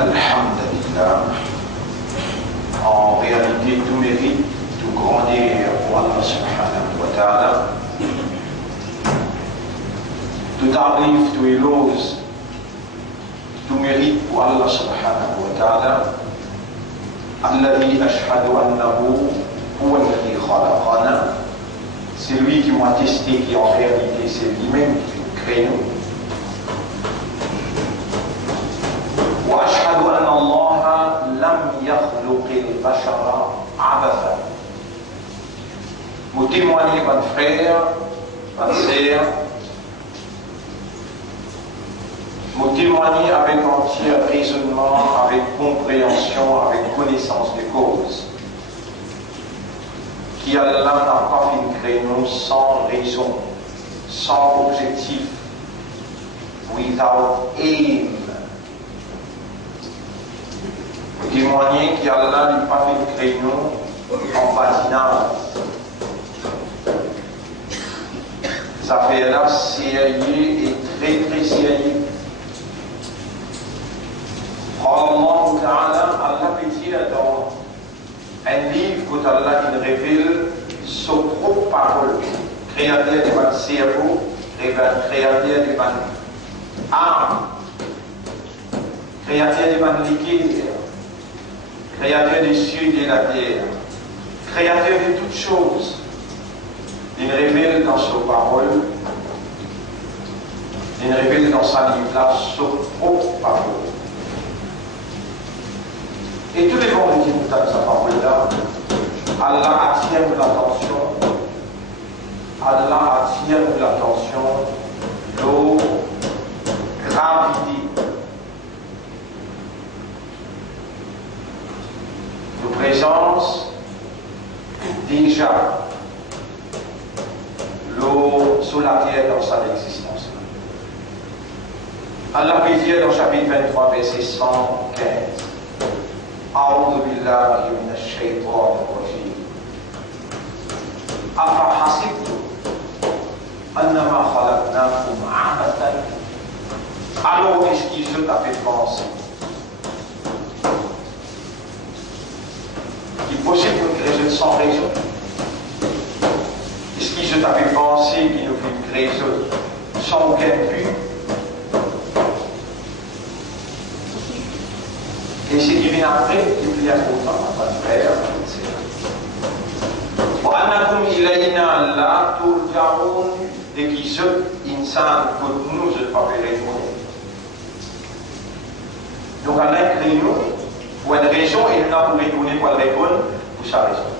الحمد لله. En réalité, tout mérite, tout grandir pour Allah subhanahu wa ta'ala. Tout arrive, tout éloge, tout mérite pour Allah subhanahu wa ta'ala. Alladhi ashhadu annahu huwa alladhi khalaqana. C'est lui qui m'a attesté qu'en réalité c'est lui-même qui nous crée nous. وأشهد أن الله لم يخلق البشر عبثا. Vous témoignez, mon frère, ma sœur, vous témoignez avec entier raisonnement, avec compréhension, avec connaissance des causes. Qui Allah n'a pas fait créer nous sans raison, sans objectif, without aim. Vous témoignez qu'Allah n'a pas fait créer nous en badinage. Ça fait là sérieux et très très sérieux. Allah Ta'ala, Allah peut dire dans un livre que Allah il révèle sa propre parole, créateur de votre cerveau, créateur de votre âme, créateur de votre liquide, créateur des cieux et de la terre, créateur de toutes choses. Il révèle dans sa parole, il révèle dans sa livre là sa propre parole. Et tous les vendredis nous dans sa parole là, Allah attire l'attention, Allah attire l'attention, l'eau, gravité. Nos présences, déjà, l'eau sous la terre dans sa existence. Allah peut dire dans chapitre 23, verset 115. أعوذ بالله من الشيطان الرجيم أفحسبتم أنما خلقناكم عبثا. Alors qu'est-ce qui je t'a fait penser qu'il est possible une création sans raison? Qu'est-ce qui je t'a fait penser qu'il nous fait une création sans aucun but? Et ce qui vient après, il y a autant à faire. وأنكم إلينا لا ترجعون. Et qui se insan pour nous je pas répondre. Donc Allah crée nous pour une raison et nous avons retourné pour répondre pour sa raison.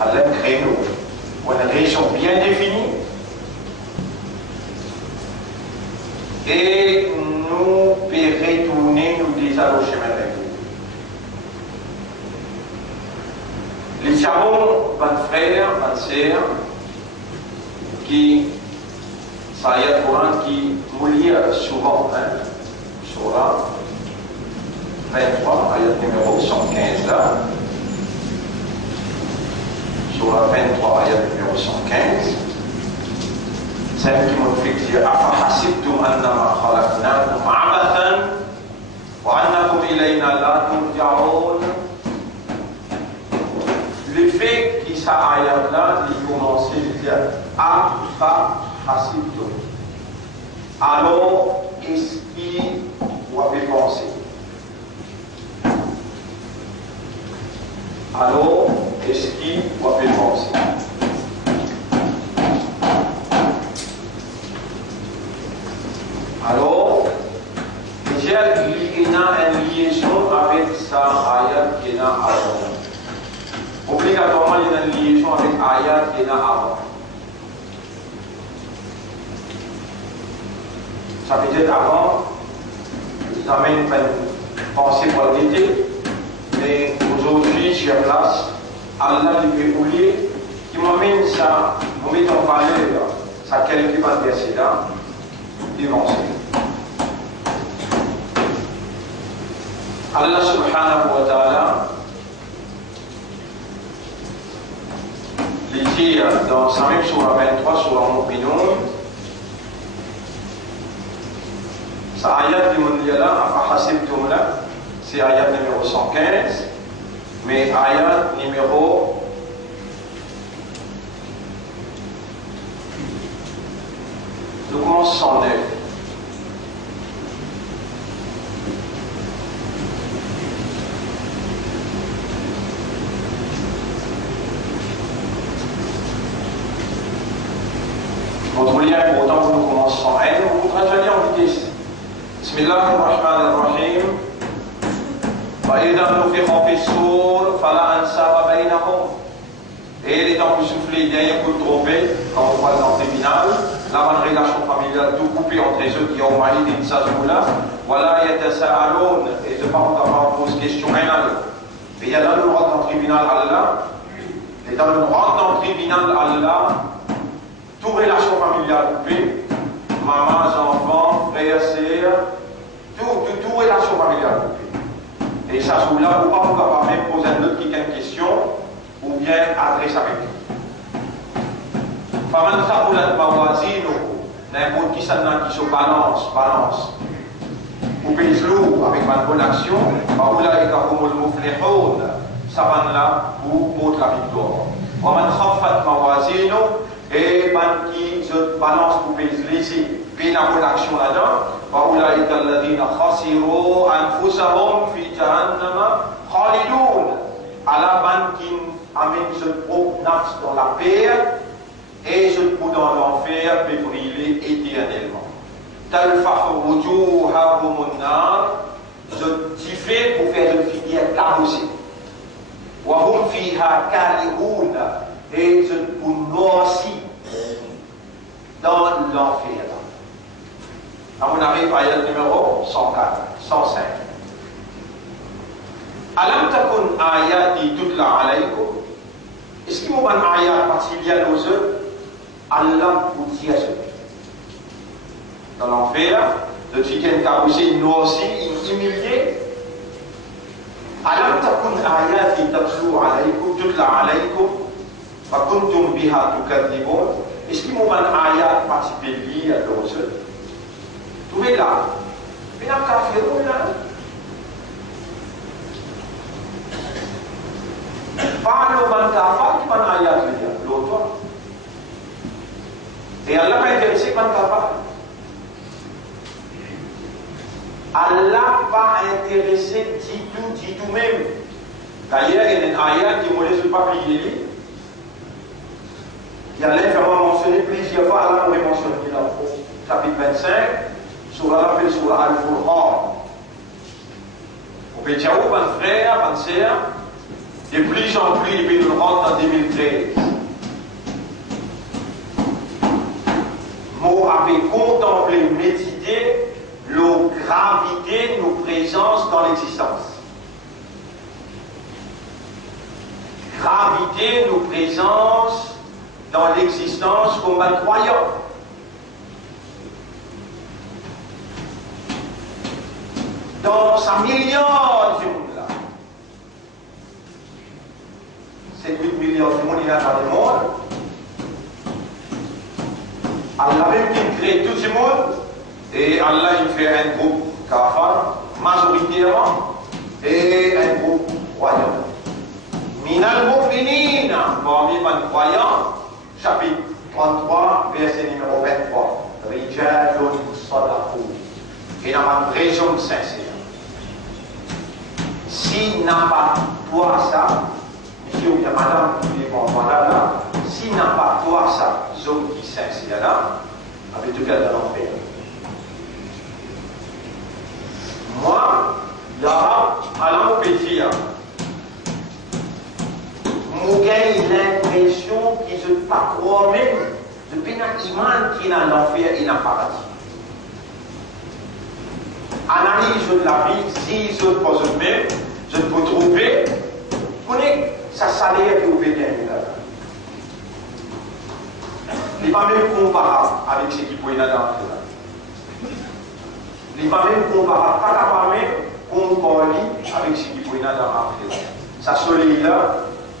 Allah crée nous pour une raison bien définie. Et nous pouvons retourner, nous désalloger le chemin de Dieu. Les savons, mes frères, mes sœurs, qui, ça y est, Coran qui mouille souvent, Surah 23, ayat numéro 115 là. Surah 23, ayat numéro 115. C'est qui m'ont fait dire أفحسبتم أنما خلقناكم عبثا وأنكم إلينا لا ترجعون. Le fait qu'il s'aille là, il commence à dire أفحسبتم. Alors, est-ce qu'il vous avez pensé? Alors, est-ce qu'il vous avez pensé? Alors, il y a une liaison avec sa ayat qui est là avant. Obligatoirement, il y a une liaison avec ayat qui est là avant. Ça peut être avant, ça amène une pensée pour l'été, mais aujourd'hui, sur place, Allah lui fait oublier, qui m'amène ça, vous mettez en valeur, ça quelques pas de verset là, dévancé. Allah subhanahu wa ta'ala les dit dans sa même surah 23, surah Mu'minun, Ça, ayat qui m'ont dit là, c'est ayat numéro 115, mais ayat numéro 109. Votre lien, pour autant que nous commençons en haine, on voudra déjà lire en vitesse. Bismillahirrahmanirrahim. وإذا نفخ في الصور فلا أنساب بينهم. Et les dents vous soufflez, il y a un coup de trompette, quand on voit dans le tribunal, la bonne relation familiale, tout coupé entre eux qui ont marié d'une sazoula, voilà, il y a des salons, et je parle d'avoir pose question rien à l'autre. Et il y a dans le droit dans le tribunal Allah, et dans le droit dans le tribunal Allah, toute relation familiale coupée, maman, enfants, frères, sœurs, toute relation familiale coupée. Et ça, vous là, vous ne pouvez pas même poser un autre qui a une question, ou bien adresse avec lui. Faman thaqulat mawazinuhu, n'importe qui ça qui se balance, ou pèse lourd avec une bonne action, faulaika humul muflihun, ça va là pour montre la victoire. Faman khaffat mawazinuhu, et qui se balance pour pèse léger, puis une bonne action là-dedans, faulaika alladhina khasiru anfusahum fi jahannama khalidun, à la bande qui amène ce propre nafs dans la paix et ce trou dans l'enfer peut brûler éternellement. Talfahu wujuhahum an-nar, je tiffe pour faire une filière cabossée. Wa hum fiha kalihun, et je pour noirci dans l'enfer. On arrive à l'ayat numéro 104, 105. Alam takun ayati tutla alaykum. Est-ce qu'il y a un ayat particulier aux eux? Allah vous dit à ceux. Dans l'enfer, le chicken cabossé, noirci, humilié. Alam takun ayati tatlu alaykum, tutla alaykum, fa kuntum biha tukadibun. Est-ce qu'il y a un ayat particulier aux eux? Trouvez là. Mais la kafirou là. Pas le mankafa qui m'a ayat l'autre. Et Allah m'a intéressé mankafa. Allah pas intéressé du tout même. D'ailleurs, il y a une ayat qui m'a laissé pas plier. Il y a l'infirmement mentionné plusieurs fois, Allah m'a mentionné dans le chapitre 25, sur l'appel sur Al-Furqan. On peut dire, oh, mon frère, ma sœur, de plus en plus, il nous rentre en 2013. Moi, avait contemplé, médité, la gravité de nos présences dans l'existence. Gravité de nos présences dans l'existence comme un croyant. Dans sa milliard du monde là. 7-8 milliards du monde, il y a dans le monde. Allah même qui crée tout ce monde, et Allah il fait un groupe kafar, majoritairement, et un groupe croyant. Minal mu'minina, parmi les croyants, chapitre 33, verset numéro 23. Rijalun sadaqu. Et dans ma raison sincère. Si n'a pas toi ça, monsieur ou bien madame, voilà là, si n'a pas toi ça, zone qui sincère là, avec tout cas de l'enfer. Moi, là, à l'empêcher, j'ai l'impression qu'ils ne se pas croire même de pénal qui est dans l'enfer et dans le paradis. Analyse de la vie, si je pose même, je peux trouver, connaître sa salaire que vous pouvez gagner là. Il n'est pas même comparable avec ce qui peut y avoir dans là. Il n'est pas même comparable, pas même comparable avec ce qui peut y avoir dans là. Ça soleil là,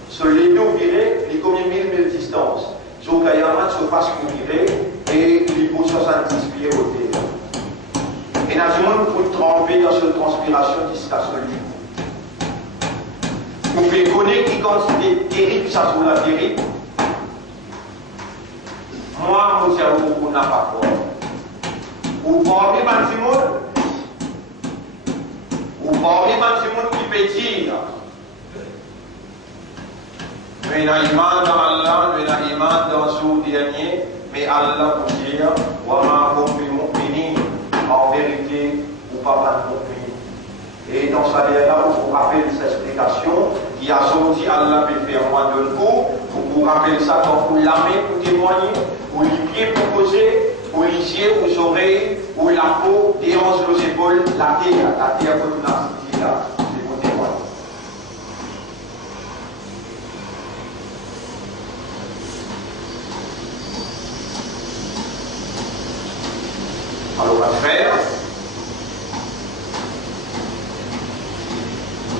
soleil d'eau viré, il y a combien mille distances. Donc il y a un se passe pour virer et il faut 70 pieds au terre. Et Et dans ce monde, pour tremper dans cette transpiration jusqu'à ce lieu. Vous pouvez connaître qui considère terrible, ça sur la terrible. Moi, mon cerveau, n'a pas peur. Vous parlez dans ce monde, vous parlez dans ce monde qui peut dire. Mais il y a iman dans Allah, mais il y a iman dans ce jour dernier, mais Allah vous dit, en vérité, ou pas mal compris. Et dans sa là, vous vous rappelez cette explication, qui a sorti Allah peut faire moins de coup, vous vous rappelez ça quand vous l'amez pour témoigner, ou les pieds pour poser, ou les yeux, aux oreilles, ou la peau, des hanches, aux épaules, la terre que vous n'avez là, c'est pour témoigner. Alors, on va faire.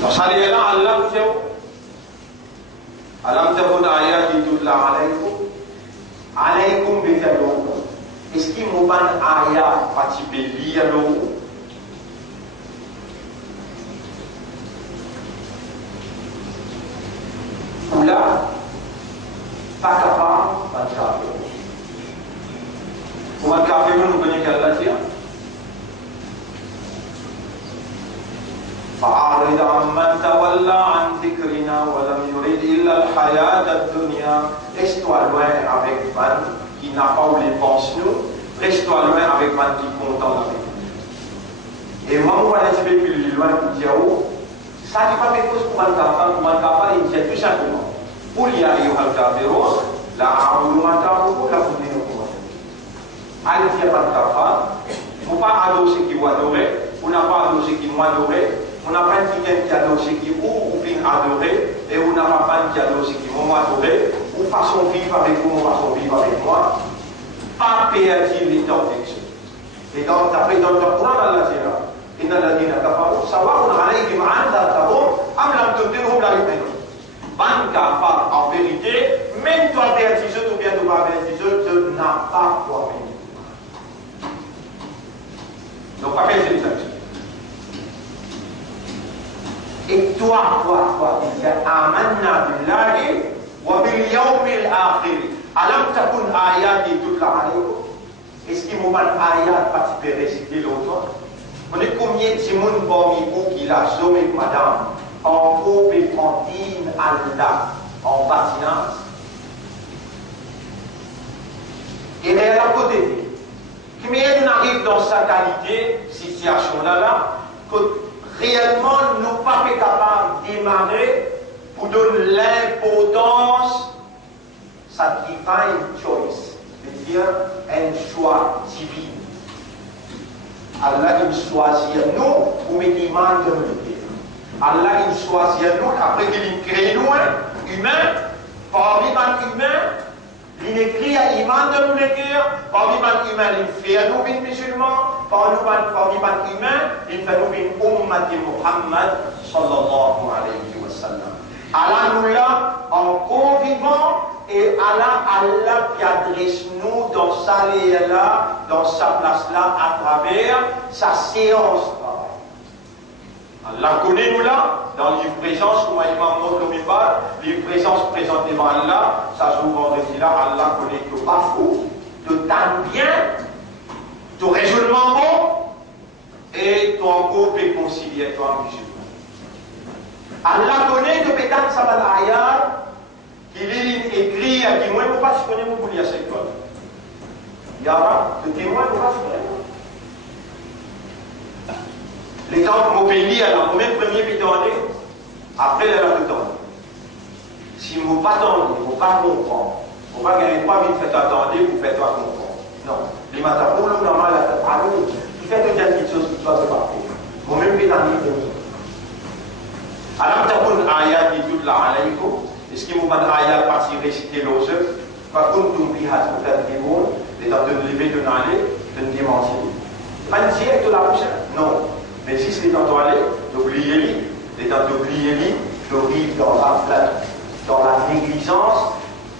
Dans ça, là, Allah vous dit Alam takun ayati tutla alaykum. Alaykum bitadou. Est-ce qu'il m'a ban ayat participer lié à l'eau? Ou là, pas capable, pas capable. Pour un café, vous connaissez quelle matière? فأعرض عمن تولى عن ذكرنا ولم يرد إلا الحياة الدنيا. Reste-toi loin avec man qui n'a pas où les pense nous. Reste-toi loin avec man qui est content avec nous. Et moi, on va un peu plus loin pour dire ça n'est pas quelque chose pour man capable, il dit tout simplement. Pour y aller au Al-Kabiros, la Aoulou Mataou, la Foudine au Koumane. Allez, il n'y a pas de capable. Il ne faut pas adosser qui vous adorer, on n'a pas adosser qui m'ont adoré. On n'a pas un qui adore ce qui ou bien adoré, et on n'a pas un qui adore ce qui m'ont adoré, ou façon vivre avec vous, ou façon vivre avec moi, pas perdre les temps d'excès. Et donc, après, dans le Coran, Allah dit là, il n'a pas dit là, savoir, on a allé qui m'a entendu, am l'am de ou la humaine. Ban kafar, en vérité, même toi, vertigeuse ou bien toi, vertigeuse, tu n'as pas toi-même. Donc, pas faire ces actions. Et toi, il dit Amanna billahi wa bil yawmil akhir. Alam takun ayati tutla alaykum. Est-ce qu'il m'a ayat participer réciter l'autre? On est combien de monde parmi vous qui l'a zoomé madame en groupe et cantine Allah en patinage? Et bien à côté, combien on arrive dans sa qualité, situation là, que réellement, nous ne sommes pas capables de démarrer pour donner l'importance, sa divine choice, c'est-à-dire un choix divin. Allah il choisit nous pour mettre l'imam de nous. Allah il choisit nous après qu'il crée nous, humains, parmi les humains, il écrit à l'imam de nous l'écrire, parmi les humains, il fait à nous les musulmans. Parmi les humains, il fait nous une ummat de Muhammad sallallahu alayhi wa sallam. Allah nous l'a encore vivant et Allah qui adresse nous dans sa là, dans sa place là, à travers sa séance. Allah connaît nous là, dans le livre présence, comme Imam montre le Mimbar, livre présence présentée devant Allah, ça souvent dit là, Allah connaît que pas faux, de tant bien, de raisonnement bon, et ton encore peut concilier toi musulman. Allah connaît que peut-être ça va l'ailleurs, qu'il est écrit à témoin, il ne faut pas se connaître pour lire cette chose. Il y a de témoin, il ne faut pas se connaître. Les temps que mon pays a dans le premier pétardé, après la pétardé. Si vous ne pas attendre, vous ne pas comprendre, vous ne pas gagner 3 000 faites attendre, vous faites pas comprendre. Non. Les matins, pour le normal, il fait une petite chose qui doit se passer. Moi-même, pétardé, Alam takun ayat di tutla alaykum. Est-ce qu'il m'a ayat parti réciter l'ose? Par contre, nous bihat peut-être des mots, les temps de lever de n'aller, de ne démentir. Pas dire que la bouche? Non. Mais si c'est dans aller, d'oublier les temps d'oublier de vivre dans la négligence.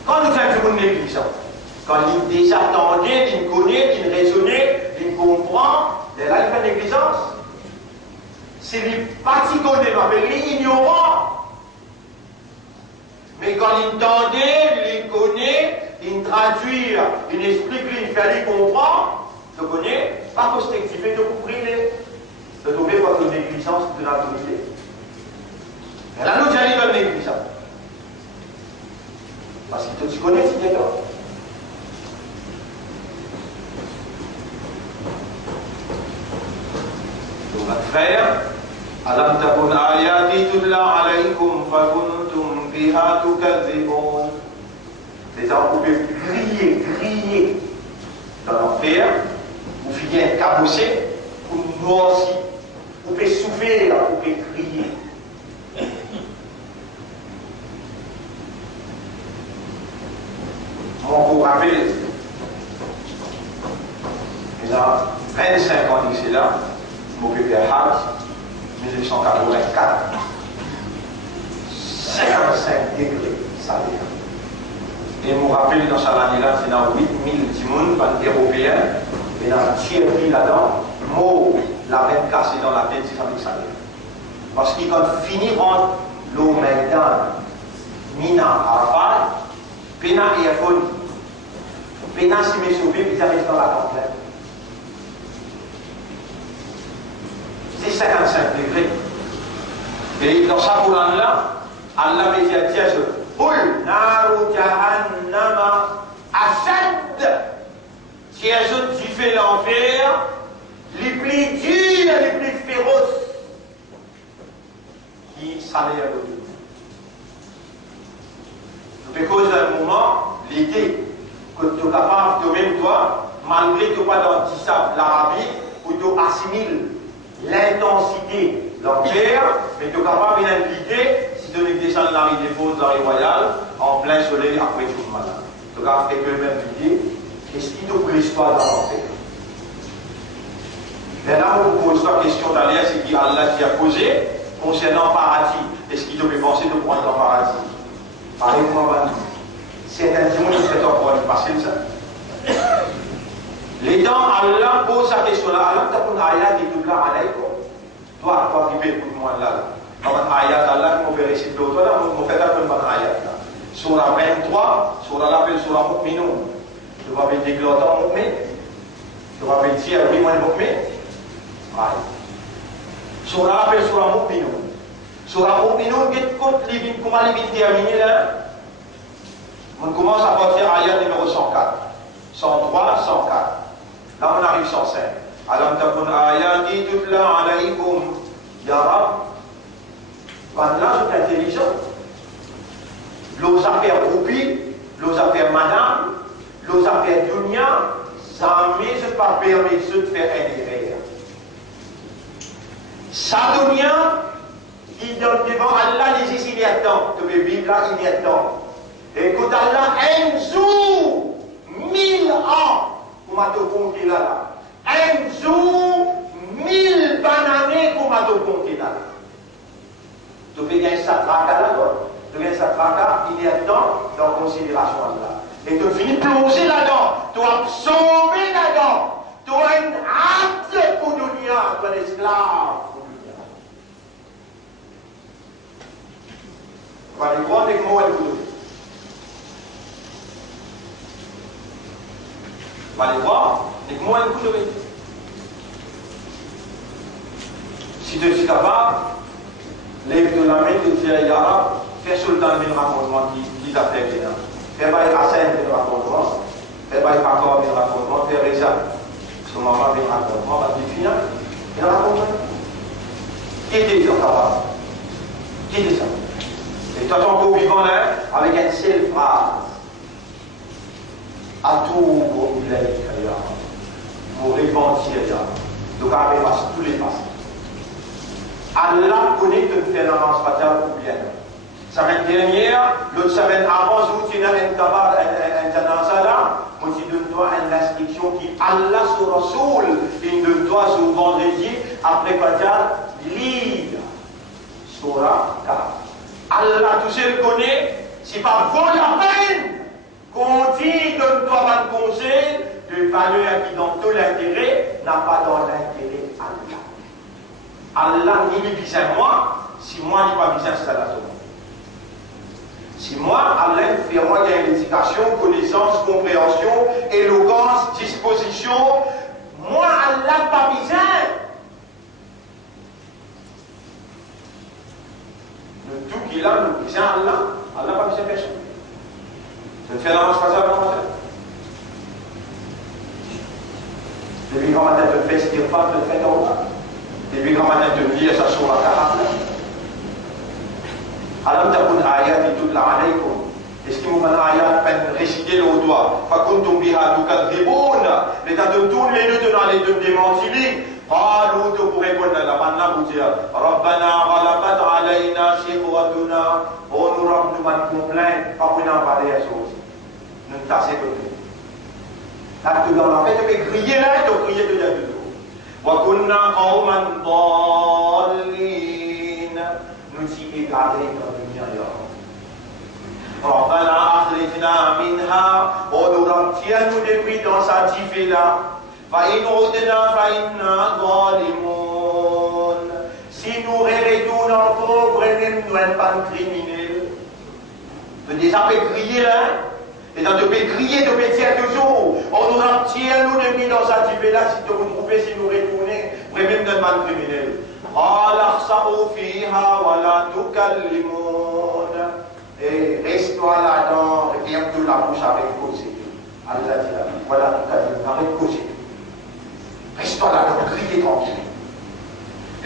Quand nous faisons tout le monde négligent, quand il déjà attendait, il connaît, il raisonnait, il comprend, Et là, il fait négligence. C'est les partis qu'on appelle les ignorants. Mais quand il entendait, il connaît, il traduit, il explique, il fait, il comprend, il connaît, pas prospectiver de couvrir les. De trouver votre négligence de l'autorité. Mais là, nous allons dans la négligence. Parce que tu connais, tu es là. Donc, notre frère, Alam takun ayati tutla alaykum fakuntum biha tukadzibun. Les gens pouvaient crier dans l'enfer, vous finissez cabossé, vous nous aussi, vous pouvez souffler, vous pouvez crier. On vous rappelle, il y a 25 ans d'ici là, mon pépé Hajj, 1984, 55 degrés, ça veut dire. Et je me rappelle dans cette année-là, c'est dans 8000 timons, pas européens, et dans Thierry là-dedans, mot, la même cassée dans la tête, c'est ça que ça veut dire. Parce qu'il quand finiront l'eau Maïdan, Mina, Arafat, Pena et Afon, Pena s'y met sauvé, puis ça reste dans la tempête. C'est 55 degrés. Et dans sa Coran-là, Allah me dit à Dieu, Qul naru jahannama ashad. Tiens, tu fais l'enfer, les plus durs, les plus féroces, qui s'allait à l'autre. Donc, à cause d'un moment, l'idée que tu es capable, toi-même, toi, malgré que tu n'es pas dans l'Arabie, où tu assimiles l'intensité de l'enfer, mais tu es capable d'impliquer si tu descends dans la rue des Fosses, dans la rue royale, en plein soleil, après tout le matin. Tu es capable de même l'idée, qu'est-ce qui te pour l'histoire dans l'enfer? Maintenant, on vous pose la question d'aller, c'est qui Allah qui a posé concernant le paradis. Est-ce qu'il devait penser de prendre dans le paradis? Parlez-moi, certains gens qui sont encore passé ça. Les dents, Allah pose sa question là. Allah t'a pris ayat et tout là, alaykoum. Toi, qui fais pour moi là. Dans ayat Allah, qui m'a fait réciter l'autre là, on fait un peu de ayat là. Surah 23, surah l'appelle surah Mu'minun. Tu vas me dire l'autre Mu'min. Tu vas me dire, oui, moi, Mu'min. Surah l'appelle surah Mu'minun. Surah Mu'minun, comment les vins terminés là? On commence à partir ayat numéro 104. 103, 104. Là, on arrive 105. Alam takun ayati tutla alaykum ya Rab. Là, c'est intelligent. L'os affaires roupi, l'os affaires madame, l'os affaires dunya, jamais se pas permettre de faire un erreur. Sa dunya, qui donne devant Allah les ici, il y a temps. Tu veux vivre là, il y a temps. Écoute Allah, un jour, 1000 ans, pour m'a te compter là. Un jour, 1000 bananes pour m'a te compter là. Tu peux gagner ça tracas là-dedans. Tu gagnes ça tracas, il y a temps, dans considération là. Et tu finis plonger là-dedans. Tu absorbé là-dedans. Tu as une acte pour dunya, tu es un esclave pour dunya. Tu vas aller voir avec moi et vous. On va aller voir, et moi un coup de vue. Si tu es capable, lève de la main, tu dis à Yara, fais sultan bin racontement qui t'appelle bien. Fais bail Hassan bin racontement, fais bail Pakor bin racontement, fais Reza, son maman bin racontement, va te finir, bin racontement. Qui était capable? Qui était ça? Et toi, ton corps vivant là, avec une seule phrase. Atubu ilayka ya Rab. Pour repentir ya Rab. Donc avec tous les passés. Allah connaît que tu fais l'avance fatale ou bien. Semaine dernière, l'autre semaine avant, je vous ai un janazala, moi je donne-toi une restriction qui Allah sur Rasoul, il donne-toi sur vendredi, après Fajr, lire Surah 4. Allah tout seul connaît, c'est pas vaut la peine. Qu'on dit, donne-toi un conseil, de valeur qui dans tout l'intérêt, n'a pas dans l'intérêt Allah. Allah ni lui besoin moi, si moi n'ai pas besoin de ça. Si moi, Allah fait moi il y a une éducation, connaissance, compréhension, éloquence, disposition, moi Allah pas besoin. Le tout qu'il a, nous besoin Allah, Allah pas besoin de personne. Je fais la marche pas ça avant matin. Depuis grand matin, tu fais ce qu'il faut, tu fais ton repas. Depuis grand matin, tu lis ça sur la carte. ألم تكن آياتي تتلى عليكم اسكموا من آيات بن réciter le doigt فكنتم بها تكذبون لتدمتون لنتنا لتدمتين قالوا تقربون لمن نبوتي ربنا غلبت علينا شقوتنا ونرب من complain فكنا parler à chose nous tasser côté là tu dans la fête tu peux crier là tu crier de là وكنا قوما ضالين nous y égarés ربنا أخرجنا منها ونرمتيا depuis dans sa tifela فإن عدنا فإنا ظالمون si nous retournons encore prenons nous pas criminel de déjà peut crier là et dans de peut crier de peut dire toujours on nous remptient nous depuis dans sa tifela si tu vous trouvez si nous retournons prenons nous pas criminel قال اخسئوا فيها ولا تكلمون et reste-toi là-dedans et ferme-toi la bouche avec causer. Allah dit là, voilà, arrête de causer. Reste-toi là-dedans, criez tranquille.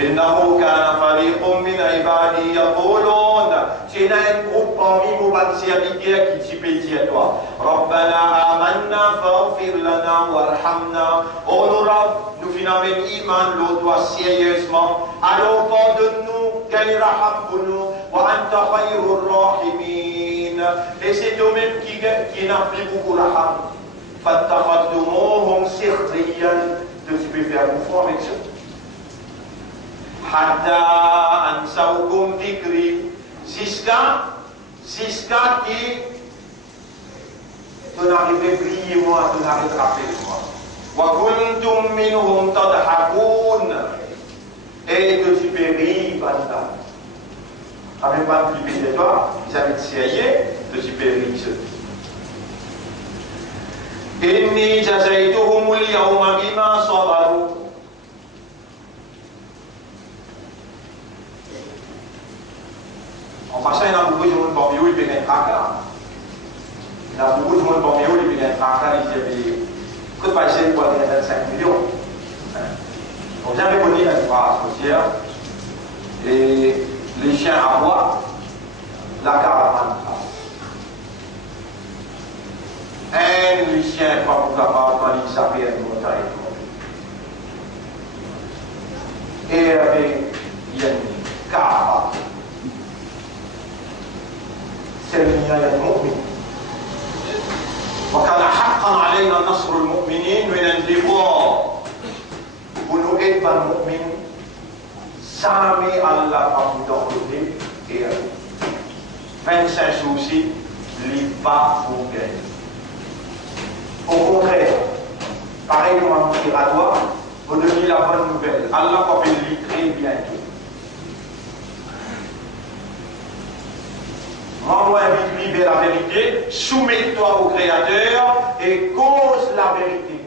إنه كان فريق من عبادي يقولون تينا un groupe parmi vos serviteurs qui peut dire toi ربنا آمنا فاغفر لنا وارحمنا Oh nous finalement iman l'autre sérieusement alors pardonne-nous qu'elle rahamne-nous وأنت خير الراحمين et c'est toi-même qui n'a fait beaucoup raham فاتخذتموهم سخريا tu peux faire beaucoup avec ça حتى أنسوكم ذكري jusqu'à qui tu n'arrives prier moi tu n'arrives rappeler moi وكنتم منهم تضحكون et que tu peux rire pendant avec pas de flipper de toi ils avaient essayé que tu peux rire إني جزيتهم اليوم بما صبروا En passant, il y a beaucoup de monde parmi eux, il peut être tracas. Il y a beaucoup de monde parmi eux, il peut être tracas, il dit, que passer pour gagner 25 millions. Donc, j'avais connu une phrase routière, et les chiens à bois, la caravane passe. Les chiens, pas pour capable, ils s'appellent une montagne. Et avec, il y a une caravane. سلمنا المؤمن وكان حقا علينا نصر المؤمنين من الانتظار ونؤيد المؤمن سامي الله فمدخله et 25 soucis les pas pour gagner. Au contraire, pareillement miratoire, vous donnez la bonne nouvelle. Allah va venir très bientôt. Moi, invite vers la vérité, soumets-toi au Créateur et cause la vérité.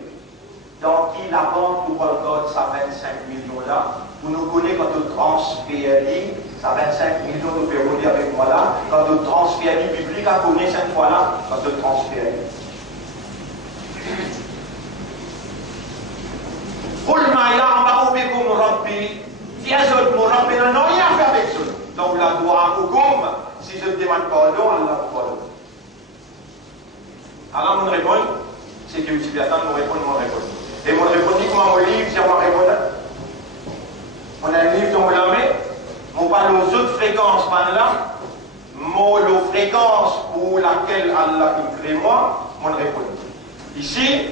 Donc, il avance pour Golgotha sa 25 millions là. Vous nous connaissez quand on transfère ça 25 millions de péronis avec moi là. Quand on transfère le public, on connaît cette fois là, quand on transfère. قل ما يعبأ بكم ربي في أزل مربنا نويا في أبيكسون donc la دعاءكم si je demande pardon Allah pardon alors mon réponse c'est que tu vas attendre mon réponse et mon réponse comment mon livre c'est mon réponse on a un livre dans la main on parle aux autres fréquences par là la fréquence pour laquelle Allah crée moi mon réponse ici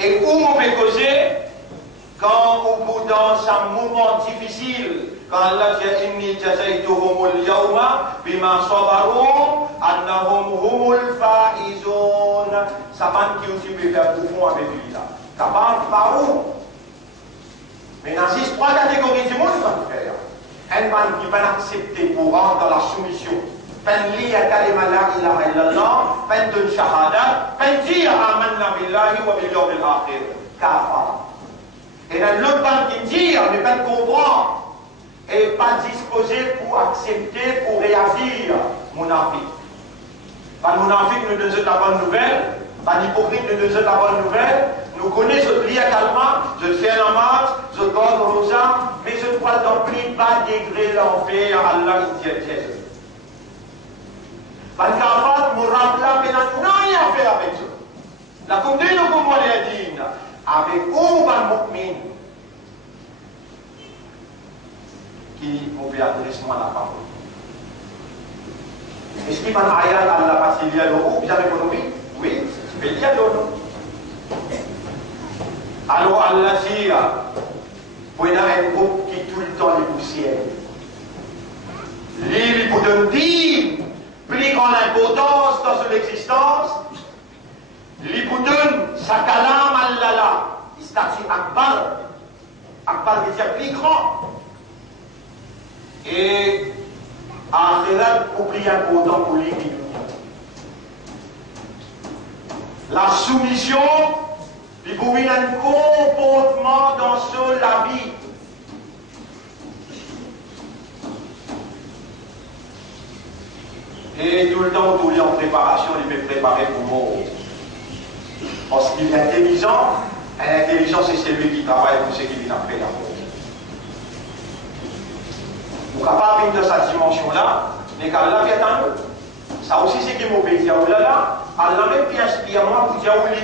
et où on peut causer quand au bout d'un moment difficile Quand Allah dit inni jazaituhumul yawma bima sabaru annahum humul faizun. Ça va qui aussi peut faire profond avec lui là. Capable par où? Mais dans ces trois catégories du monde, ça va faire. Un man qui va accepter pour rentrer dans la soumission. Pen li kalima la ilaha illallah, pen de shahada, pen dire amanna billahi wa bil yawmil akhir. Kafar. Et dans l'autre man qui dit, mais pas comprendre. Et pas disposé pour accepter, pour réagir, monafique. Pas monafique nous donne la bonne nouvelle, pas hypocrite nous donne la bonne nouvelle. Nous connaissons je prie calmement, je fais un namaz, je donne au rosa, mais je ne crois non plus pas dégré l'enfer à Allah Jésus. Parce qu'en fait, mon rappel n'a rien à faire avec ça. La communauté nous comprend les dignes, avec où va le mu'min qui pouvait adresser moi la parole. Est-ce qu'il y a un ayat à la Basilia de vous, bien économie? Oui, c'est bien de nous. Alors Allah dit, vous avez un groupe qui tout le temps est poussière. L'île pour donner plus grande importance dans son existence, l'île pour donner sa kalam Allah, il s'agit Akbar. Akbar veut dire plus grand. Et Akhirat pour plus important pour lui. La soumission, il faut avoir un comportement dans ce la vie. Et tout le temps, tout est en préparation, il est préparé pour mourir. Parce qu'il est intelligent, et l'intelligence, c'est celui qui travaille pour ce qui vient après la mort. Vous n'êtes pas capable de cette dimension-là, mais qu'Allah vient à nous. Ça aussi, c'est qui m'obéit à Allah. Allah même qui inspire moi pour dire oui.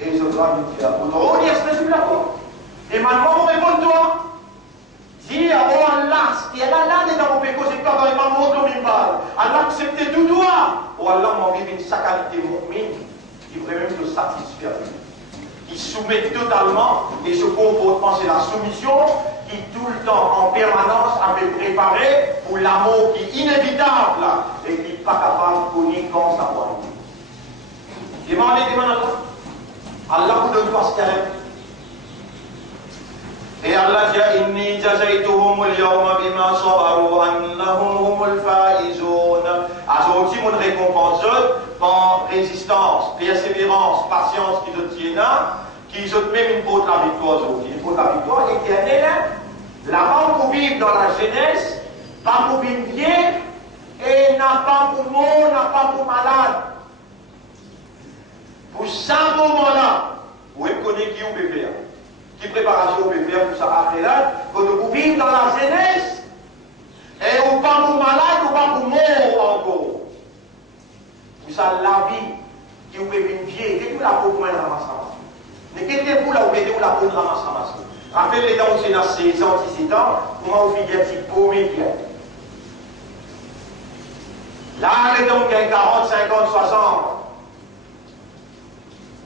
Et les autres vont dire, oh, et maintenant, on répond toi. Dis, oh Allah, et Allah est dans mon péché, c'est pas dans les mamans comme il parle. Allah accepte tout toi. Oh Allah, m'a vu une sa qualité mu'min, qui pourrait même te satisfaire. Il soumet totalement, et ce comportement, c'est la soumission, qui tout le temps, en permanence, avait préparé pour l'amour qui est inévitable, et qui n'est pas capable de connaître quand ça va. Demandez à Allah. Allah vous donne quoi ce qu'il y a. Et Allah dit inni jazaituhumul yawma bima sabaru annahum humul faizun. Aujourd'hui, mon récompense par résistance, persévérance, patience qui te tiennent, qui ont même une porte la victoire aujourd'hui. Une porte la victoire éternelle. Là-bas, pour vivre dans la jeunesse, pas pour vivre bien, et n'a pas pour mort, n'a pas pour malade. Pour ce moment-là, vous connaissez qui vous peut faire. Qui préparation vous pouvez faire pour ça après là, que vous vivez dans la jeunesse, et ou pas pour malade, ou pas pour mort encore. Pour ça, la vie, qui vous pouvez vivre, et tout la peau pour la ramasse. Ne quittez-vous là où vous la peau de ramasse. Rappelez les temps où c'est dans 16 ans, 17 ans, comment vous faites des petits pots médias. Là, les temps qui ont 40, 50, 60 ans,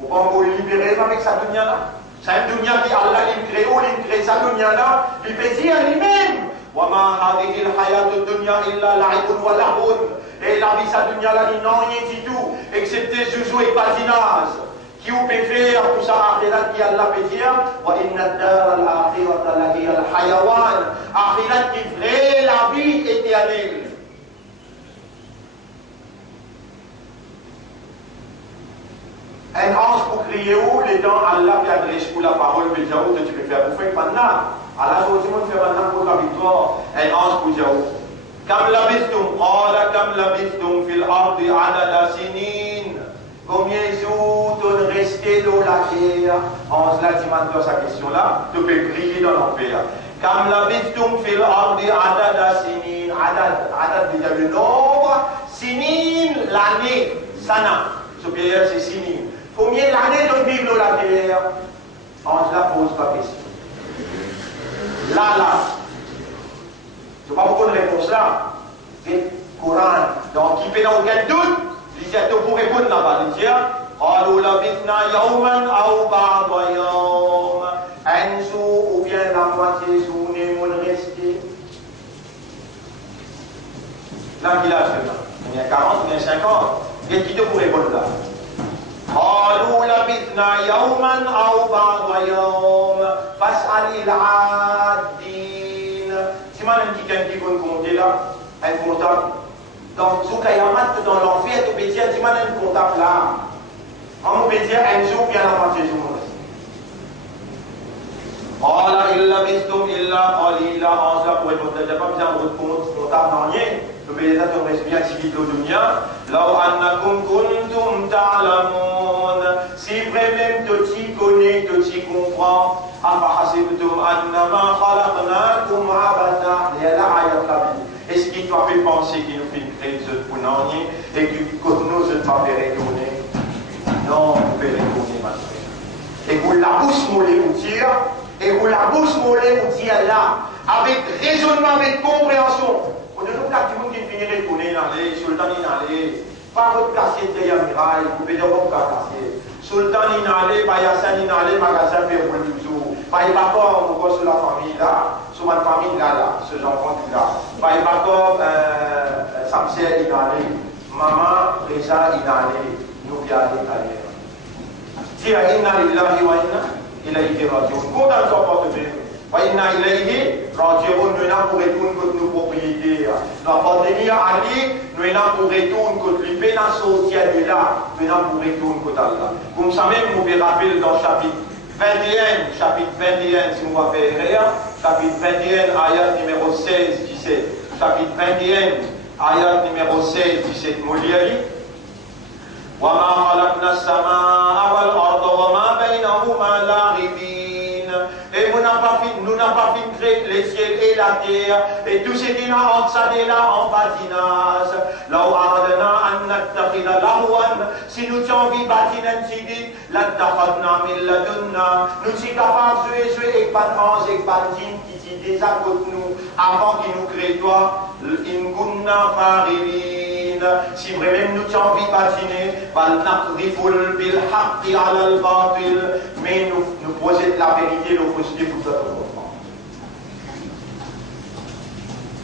vous pouvez vous libérer avec sa dunya là. C'est un dunya qui Allah crée sa dunya là, il peut dire lui-même. وَمَا هَذِهِ الْحَيَاةُ الدُّنْيَا إِلَّا لَعِبٌ وَلَهْوٌ. Et la vie sa dunya là, il n'en rien du tout, excepté joujou et badinage. Qui vous peut faire pour ça akhirat qui Allah peut dire وَإِنَّ الدَّارَ الْآخِرَةَ لَهِيَ الْحَيَوَانِ. Akhirat qui vraie la vie éternelle. Un ange pour crier où les dents Allah qui adresse pour la parole, mais dire où tu peux faire pour faire maintenant. Allah dit on fait maintenant pour la victoire. Un ange pour dire où. Kam labithtum, qala kam labithtum fil ardi adada sinin. Combien de jours tu resté dans la terre? Ange là dit maintenant sa question là, tu peux crier dans l'enfer. Kam labithtum fil ardi adada sinin. Adad déjà le nombre. Sinin, l'année. Sana. Supérieur c'est sinin. Combien d'années de vivre dans la terre? On la pose pas question. Là. Je ne sais pas beaucoup de réponses là. C'est le Coran. Donc, qui fait dans aucun doute, il dit à tout pour répondre là-bas. Il dit, قالوا لبثنا يوما أو بعض يوم. Un jour ou bien bien la moitié journée, mon resté. Là, qui l'a fait là? Il y a 40, il y a 50. Il y a qui te pour répondre là? قالوا لبثنا يوما أو بعض يوم فاسأل العادين. Si maintenant quelqu'un qui veut compter là, un comptable. Donc, Zoukayamat, dans l'enfer, tu peux dire, dis-moi un comptable là. On peut dire un jour, bien la moitié jour. قال إن لبثتم إلا قليلا. En cela, pour répondre, il n'y a pas besoin de comptable dans rien. L'obélisation reste bien civil au dunya. لو أنكم كنتم تعلمون. Si vraiment tu t'y connais, tu t'y comprends. أفحسبتم أنما خلقناكم عبثا. Il y a là, il y a la vie. Est-ce qu'il t'a fait penser qu'il nous fait créer ce pounanier et que nous ne pas faire retourner? Non, vous pouvez retourner maintenant. Et vous la bouche mollée vous tire, et vous la bouche mollée vous tire là, avec raisonnement, avec compréhension. Pour de nous, là, tout le monde qui finit de retourner dans les, sultan in allé, pas votre quartier de Yamirail, vous pouvez dire votre quartier. Sultan in allé, pas Yassan in allé, magasin fait pour le toujours. Pas y d'accord, on voit sur la famille là. Sur ma famille là, ce enfant là. Par exemple, Samser il allé, maman, Reza il allé, nous qui allons aller. Si inna lillahi wa inna ilayhi raji'un. Quand on porte bien, wa inna ilayhi raji'un, nous n'avons pour retourner contre nos propriétés. La pandémie a dit, nous n'avons pour retourner contre les pénales sociales de là, nous n'avons pour retourner contre Allah. Comme ça même, vous pouvez rappeler dans le chapitre 21, chapitre 21, si vous m'avez rien, chapitre 21, ayat numéro 16, 17. Chapitre 21, ayat numéro 16, 17. Moliari. وَمَا خَلَقْنَا السَّمَاءَ وَالْأَرْضَ وَمَا بَيْنَهُمَا لَاعِبِينَ. Et nous n'avons pas fait créer les ciels et la terre, et tout ce qui est en ça et là en patinage. لَوْ أَرَدْنَا أَن نَتَّخِذَ لَهْوًا. Si nous avons envie de bâtir un petit لَاتَّخَذْنَا مِن لَدُنَّا. Nous sommes capables de jouer avec pas d'ange et pas d'île qui dit déjà contre nous, avant qu'il nous crée toi, إِن كُنَّا فَاعِلِينَ. Si vraiment nous avons envie de bâtiner, mais nous posons la vérité, le fausseté pour notre comprendre.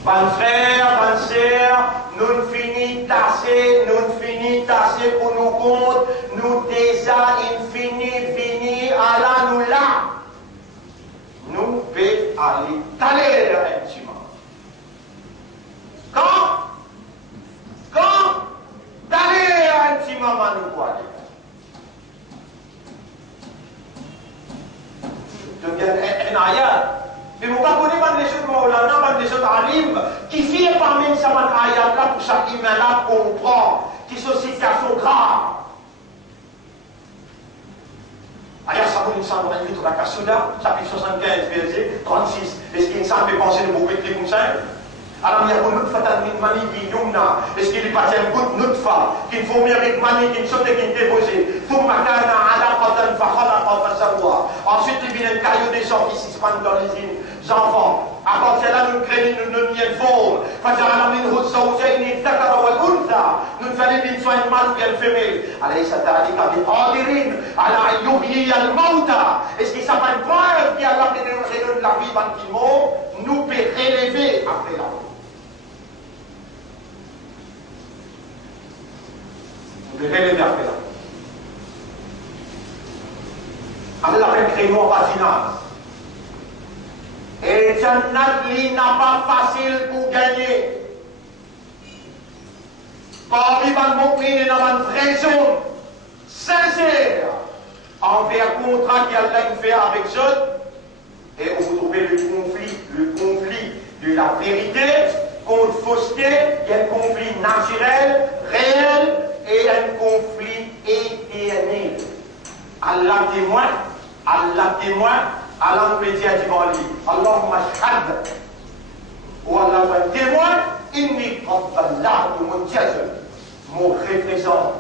Bonne frère, bonne sœur, nous finissons tasser pour nous compte, nous déjà fini à la nous là. Nous pouvons aller taler intimement. Quand d'aller intimement nous voir. Je viens un ayat. Mais vous ne connaissez pas les choses Maulana, pas les choses Alim, qui fit parmi ces ayats là pour chaque humain là comprend, qui sont situations graves. Ayat Saboul Insan, on a vu la Kasouda, chapitre 75, verset 36. Est-ce qu'Insan peut penser de beaucoup de comme ça? Alam yakun nutfatan min maniyin yumna. Est-ce qu'il est pas un bout de nutfa qui faut mieux avec mani qui saute qui déposé. Thumma kana alaqatan fa khalaqa fa sawwa. Ensuite il vient un caillou des gens qui s'expandent dans les enfants. À partir de là nous créons une union forme. Faja'ala minhu zawjayni dhakara wal untha. Nous fallait qu'il soit un mâle ou une femelle. Alaysa dhalika bi qadirin ala an yuhyiya al mauta. Est-ce qu'il s'appelle preuve qui Allah redonne la vie quand il meurt, nous peut relever après la mort. De relever après là. Allah a créé mon patinage. Et Jannat n'a pas facile pour gagner. Parmi les moqueries, il y a une vraie zone sincère envers le contrat qu'Allah fait avec eux. Et vous trouvez le conflit de la vérité contre fausseté, il y a un conflit naturel, réel, et un conflit éternel. Allah témoin, Allah nous peut dire devant lui, Allahumma shahad, ou Allah témoin, inni rabballah, mon Dieu, mon représente.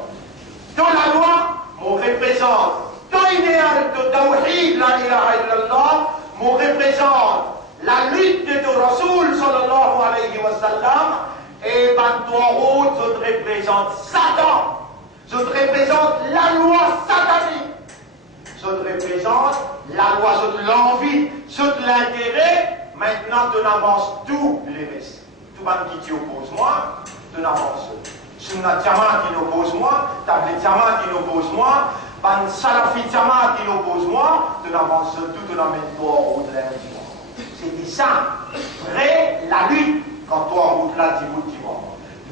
Dans la loi, mon représente. Dans l'idéal de Tawhid, la ilaha illallah, mon représente. La lutte de ton Rasoul, sallallahu alayhi wa sallam, et Bantourou, je te représente Satan. Je te représente la loi satanique. Je te représente la loi, c'est l'envie, c'est l'intérêt, maintenant tu avances tous les restes. Tout le monde qui t'oppose moi, tu avances. Sunna Jama qui oppose moi, Tablet Jama qui oppose moi, Ban Salafi Jama qui oppose moi, tu avances tout, tu l'amènes toi en route là. C'est ça, vrai la lutte, quand toi en route là, tu vois.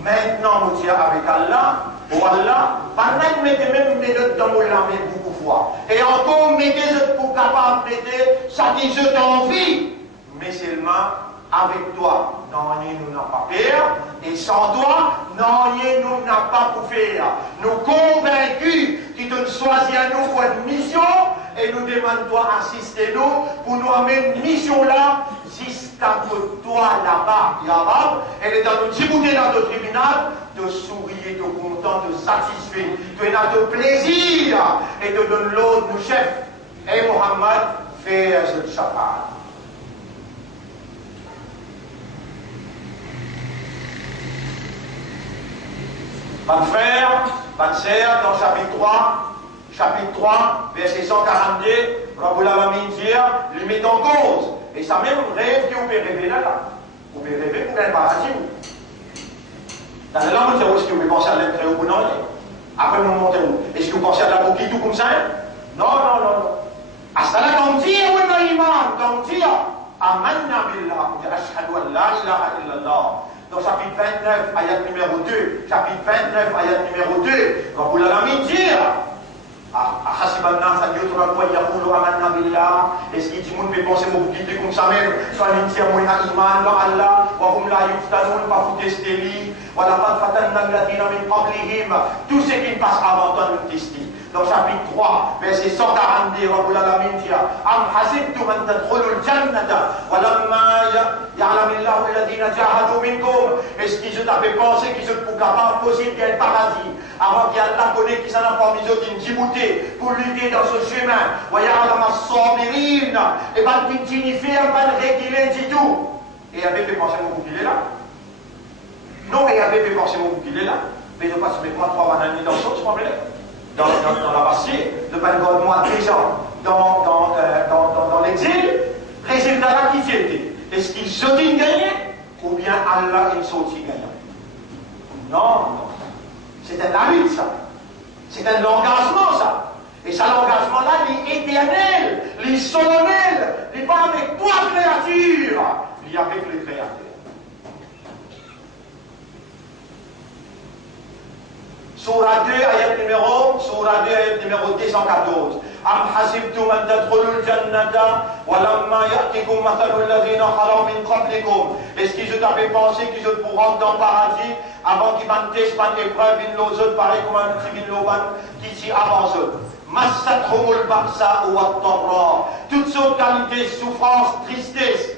Maintenant, nous disons avec Allah, oh Allah, pendant que mettez même mes deux dans mon lame beaucoup de fois. Et encore, mettez les pour capable de mettre, ça dit je t'envie. Mais seulement avec toi, non, nous n'avons pas peur. Et sans toi, non, nous n'avons pas pour faire. Nous convaincus qui te choisis à nous pour une mission. Et nous demandons toi assister nous pour nous amener une mission là. Juste à côté de toi là-bas, Yarab, elle est dans le Djibouti, dans le tribunal, de sourire, de content, de satisfait, de plaisir, et de donner l'autre, nous chef. Et Mohammed fait ce chapat. Mon frère, ma sœur, dans chapitre 3, verset 142, Rabbul Alamin dit, lui met en cause. Et ça même rêve que vous pouvez rêver là. Vous pouvez rêver pour un paradis. Dans la langue, est-ce que vous pouvez penser à l'entrée ou non? Après, vous montez où? Est-ce que vous pensez à la bouquille tout comme ça? Non. À ce là, quand on dit, on a iman, quand on dit, Amanna billah, on dit, Ashhadu an la ilaha illallah. Dans chapitre 29, ayat numéro 2, chapitre 29, ayat numéro 2, Rabbul Alamin dit, أحسب الناس أن يتركوا أن يقولوا آمنا بالله. Est-ce qu'il dit qu'on peut penser beaucoup quitter comme ça même? Soit l'intime ou iman dans Allah, وهم لا يفتنون, pas vous tester lui. ولقد فتنا الذين من قبلهم. Tout ce qui passe avant toi nous tester. Dans chapitre 3, verset 142, Rabbul Alamin dit, أم حسبتم أن تدخلوا الجنة ولما يعلم الله الذين جاهدوا منكم. Est-ce qu'ils avaient pensé qu'ils étaient capables possible qu'il y ait le paradis avant qu'il y ait Allah connaît qui s'en a parmi eux qui Djibouti pour lutter dans ce chemin. Et bien, qui signifie un pas de régler du tout. Et il y avait fait penser mon bouc, il est là. Non, il y avait fait penser mon bouc, il est là. Mais je passe avec moi 3 bananes dans le sauce, dans la bassier, de pas de moi déjà dans l'exil. Résultat là, qui était? Est-ce qu'il saute gagné ou bien Allah il saute gagnant? Non. C'est un lutte, ça. C'est un engagement, ça. Et ça, l'engagement-là, il est éternel, il est solennel, il n'est pas avec toi, créature, il est avec les créateurs. Surah 2, ayat numéro 214. أم حسبتم أن تدخلوا الجنة ولما يأتكم مثل الذين خلوا من قبلكم. Est-ce qu'ils avaient pensé qu'ils pourront dans le paradis avant qu'ils bantent des épreuves, ils nous autres pareil comme un petit loban qui s'y avance. Massatrumul baksa ou at-tarra. Toutes sortes de qualités, souffrance, tristesse.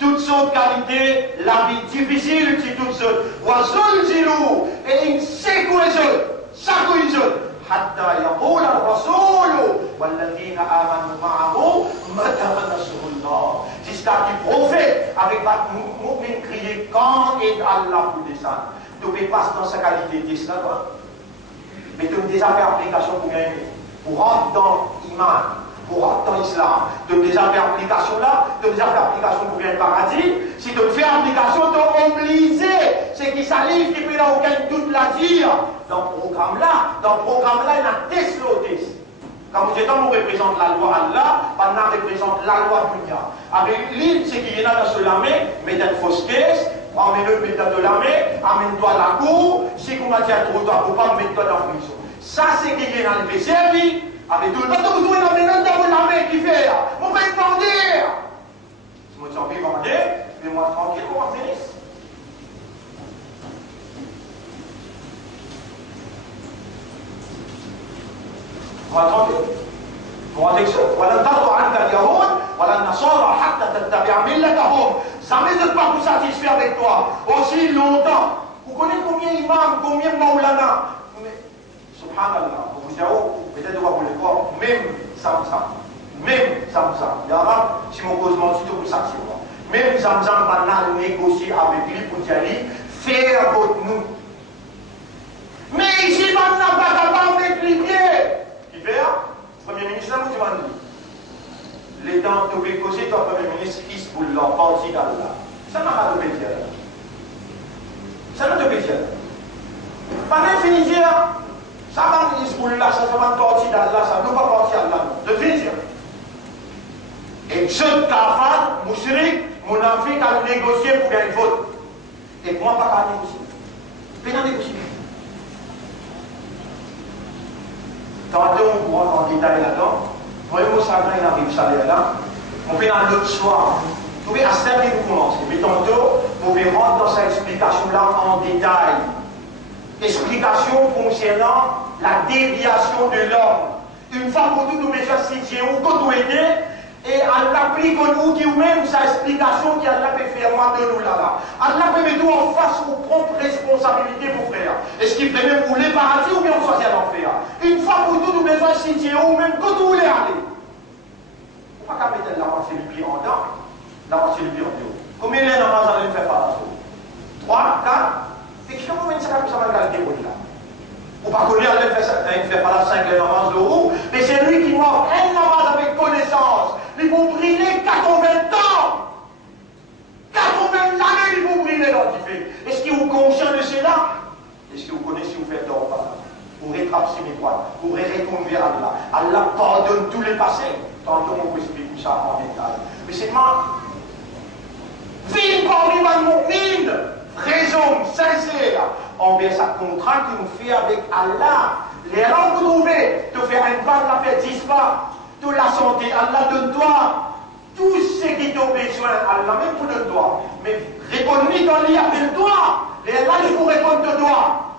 Toutes sortes de qualités, la vie difficile, c'est toutes sortes. Wazulzilu, et ils secouent les autres, secouent les autres. حتى يقول الرسول والذين آمنوا معه متى نصر الله. Jusqu'à ce que le prophète avec le mu'min crier quand est Allah pour descendre. Tu ne passes dans sa qualité d'islam, mais tu as des applications pour gagner, pour rentrer dans l'iman, pour rentrer dans l'islam. Tu as des applications là, tu as des applications pour gagner le paradis. Si tu fais application, tu es obligé. C'est qui s'allie, qui peut là aucun doute la dire. Dans le programme là, il y a un test l'autisme. Quand vous êtes on représente la loi Allah, on représente la loi Dunya. Avec l'île, c'est qu'il y en a dans ce lamé, mais dans une fausse caisse, emmène-le, mets-toi de lamé, amène-toi à la cour, si vous m'avez dit à trop tard, pas mets-toi dans la prison. Ça, c'est qu'il y en a le PC, avec tout le monde, vous trouvez dans le lamé qui fait là. Vous pouvez demander. Si vous avez demandé, fais-moi tranquille, comment c'est ça? ولن ترضى عنك اليهود ولا النصارى حتى تتبع ملتهم. Ça ne veut pas vous satisfaire avec toi aussi longtemps. Vous connaissez combien d'imams, combien de maulana? Mais, subhanallah, vous dites, peut-être vous voulez voir, même Zamzam. Yarab, si mon cause m'en dit tout pour ça, c'est moi. Même Zamzam, maintenant, négocier avec lui pour dire, faire votre nous. Mais ici, maintenant, pas capable de mettre les pieds. Qui fait? Premier ministre, vous demandez. président, tu peux causer ton premier ministre, Hezbollah, parti d'Allah. Ça n'a pas de pétier. Ça n'a pas de pétier. Pas d'infinition. Ça va Hezbollah, ça va parti d'Allah, ça ne va pas partir d'Allah. De définition. Et je kafar, mouchrik, mon Afrique a négocié pour gagner le vote. Et moi, pas négocier. Pas négocier. Tantôt, on voit en détail là-dedans. Voyez-vous, ça arrive, ça là. On fait dans l'autre soir. Vous pouvez accepter de commencer. Mais tantôt, vous pouvez rentrer dans cette explication-là en détail. Explication concernant la déviation de l'homme. Une fois pour toutes, nous mettons situé où nous aider. Et Allah applique nous qui même sa explication qui Allah peut faire moi de nous là-bas. Allah peut mettre en face aux propres responsabilités pour frère. Est-ce qu'il peut même rouler paradis ou bien choisir l'enfer? Une fois pour tout, nous besoin de situer où même quand vous voulez aller. Vous ne pouvez pas mettre la moitié du pied en dedans, la moitié du pied en dehors. Combien de namaz allez faire par là? 3, 4. Et qui comment ça va garder là? Ou pas connaître, elle ne fait pas la 5 les namaz de haut, mais c'est lui qui mord un namaz avec connaissance. Ils vont briller 80 ans. 80 années, ils vont briller dans le fait. Est-ce que vous êtes conscient de cela? Est-ce que vous connaissez vous faites tort par là? Vous rétrapez mes points, vous retournez vers Allah. Allah pardonne tous les passés. Tantôt, on vous explique ça en détail. Mais c'est moi. Vive parmi mon mine. Raison sincère envers sa contrat que nous fait avec Allah. Les rangs vous trouvez, te faire une balle, la fait 10 pas. Toute la santé, Allah donne-toi. Tout ce qui t'a besoin, Allah même pour donne-toi. Mais réponds-lui dans l'IA, appelle-toi. Les là, ils vous répondent de toi.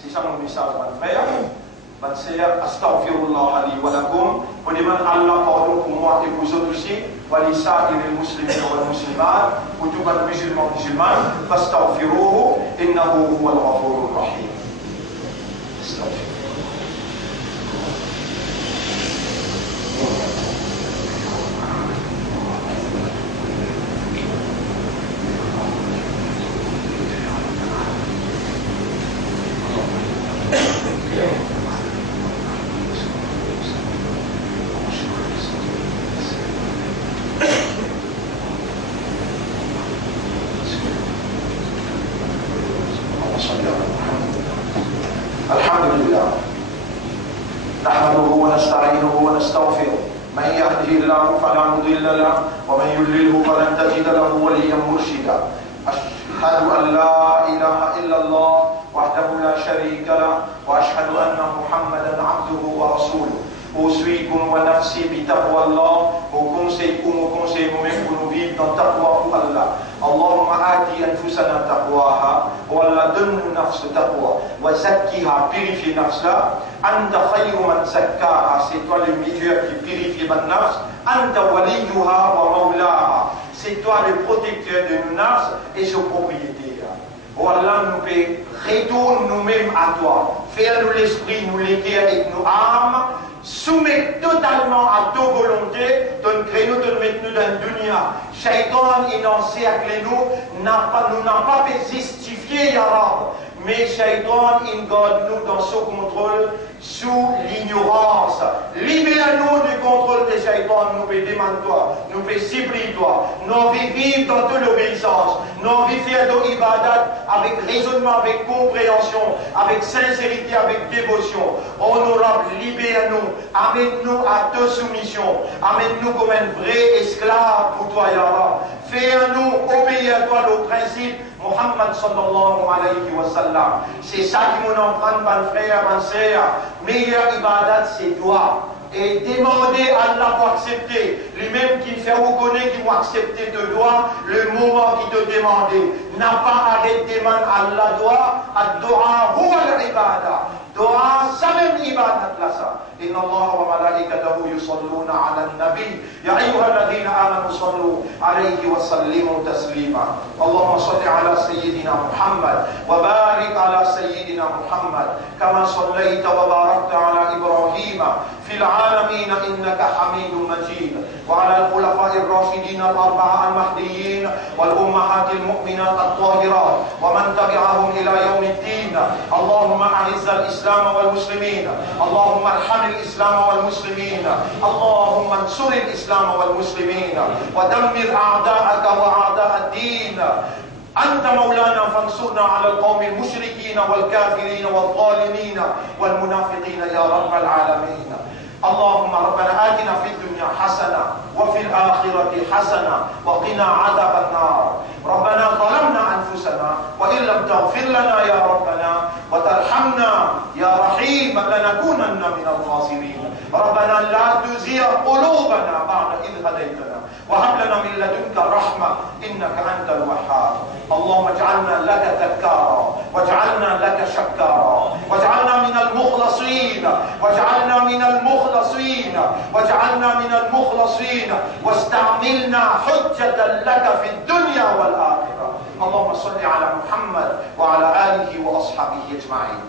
C'est ça mon message, mon frère. Mon frère, astaghfirullah li wa lakum. Pour demander Allah pardon pour moi et pour vous autres aussi. ولسائر المسلمين والمسلمات وتوب المسلمين والمسلمات فاستغفروه انه هو الغفور الرحيم. استغفر. الحمد لله نحمده ونستعينه ونستغفره من يهده الله فلا مضل له ومن يضلله فلن تجد له وليا مرشدا أشهد أن لا إله إلا الله وحده لا شريك له وأشهد أن محمدا عبده ورسوله أوصيكم ونفسي بتقوى الله وكونسيكم ومن pour nous vivre dans taqwa pour Allah. Allahumma ati anfusana taqwaha wa la donne nafs taqwa wa zakkiha, purifie nafsla anta khayru man zakkaha, c'est toi le meilleur qui purifie ma nafs, anta waliyuha wa mawlaha, c'est toi le protecteur de nos nafs et son propriétaire. Oh Allah, nous peut retourner nous-mêmes à toi, faire nous l'esprit, nous léguer avec nos âmes, soumettre totalement à ta volonté, ton créneau, de mettre nous dans le dunya. Shaitan, il en cercle nous, n'a pas pu justifier, ya Rab. Mais Shaitan, il garde nous dans son contrôle, sous l'ignorance. Libère-nous du contrôle de Shaitan, nous peut demander toi, nous peut cibler toi, nous envie vivre dans toute l'obéissance, nous envie faire de ibadat avec raisonnement, avec compréhension, avec sincérité, avec dévotion. Honorable, libère-nous, amène-nous à ta soumission, amène-nous comme un vrai esclave pour toi, ya Rab. Fais-nous obéir à toi nos principes. Muhammad sallallahu alayhi wa sallam. C'est ça qui m'en emprunte, mon frère, mon sœur. Meilleur ibadat, c'est toi. Et demander à Allah pour accepter. Lui-même qui fait reconnaître qu'il va accepter de toi le moment qu'il te demande. N'a pas arrêté de demander à Allah doit. Ad-do'a huwa al-ibadah. Doa, ça même ibadat là ça. Inna Allah wa malaikatahu yusalluna ala nabi. Ya ayyuha alladhina amanu sallu alayhi wa sallimu taslima. Allahumma salli ala sayyidina Muhammad wa barik ala sayyidina Muhammad kama sallaita wa barakta ala Ibrahim fil alamin innaka hamidun majid. وعلى الخلفاء الراشدين الأربعة المهديين والأمهات المؤمنات الطاهرات ومن تبعهم إلى يوم الدين. اللهم أعز الإسلام والمسلمين، اللهم ارحم الإسلام والمسلمين، اللهم انصر الإسلام والمسلمين ودمر أعداءك وأعداء الدين. أنت مولانا فانصرنا على القوم المشركين والكافرين والظالمين والمنافقين يا رب العالمين. اللهم ربنا آتنا في الدنيا حسنة وفي الآخرة حسنة وقنا عذاب النار. ربنا ظلمنا أنفسنا وإن لم تغفر لنا يا ربنا وترحمنا يا رحيم لنكونن من الخاسرين. ربنا لا تزغ قلوبنا بعد إذ هديتنا وهب لنا من لدنك الرحمة إنك أنت الوهاب. اللهم اجعلنا لك ذكارا واجعلنا لك شكارا واجعلنا من المخلصين واجعلنا من المخلصين واجعلنا من المخلصين واستعملنا حجة لك في الدنيا والآخرة. اللهم صل على محمد وعلى آله وأصحابه أجمعين.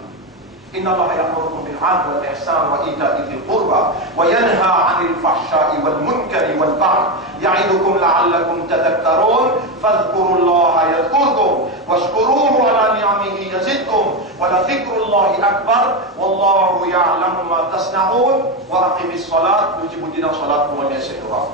إن الله يأمركم بالعدل والإحسان وإيتاء ذي القربى وينهى عن الفحشاء والمنكر والبغي يعظكم لعلكم تذكرون. فاذكروا الله يذكركم واشكروه على نعمه يزدكم ولذكر الله أكبر والله يعلم ما تصنعون. وأقم الصلاة. نجيب دينا صلاتكم ومن يسيرها.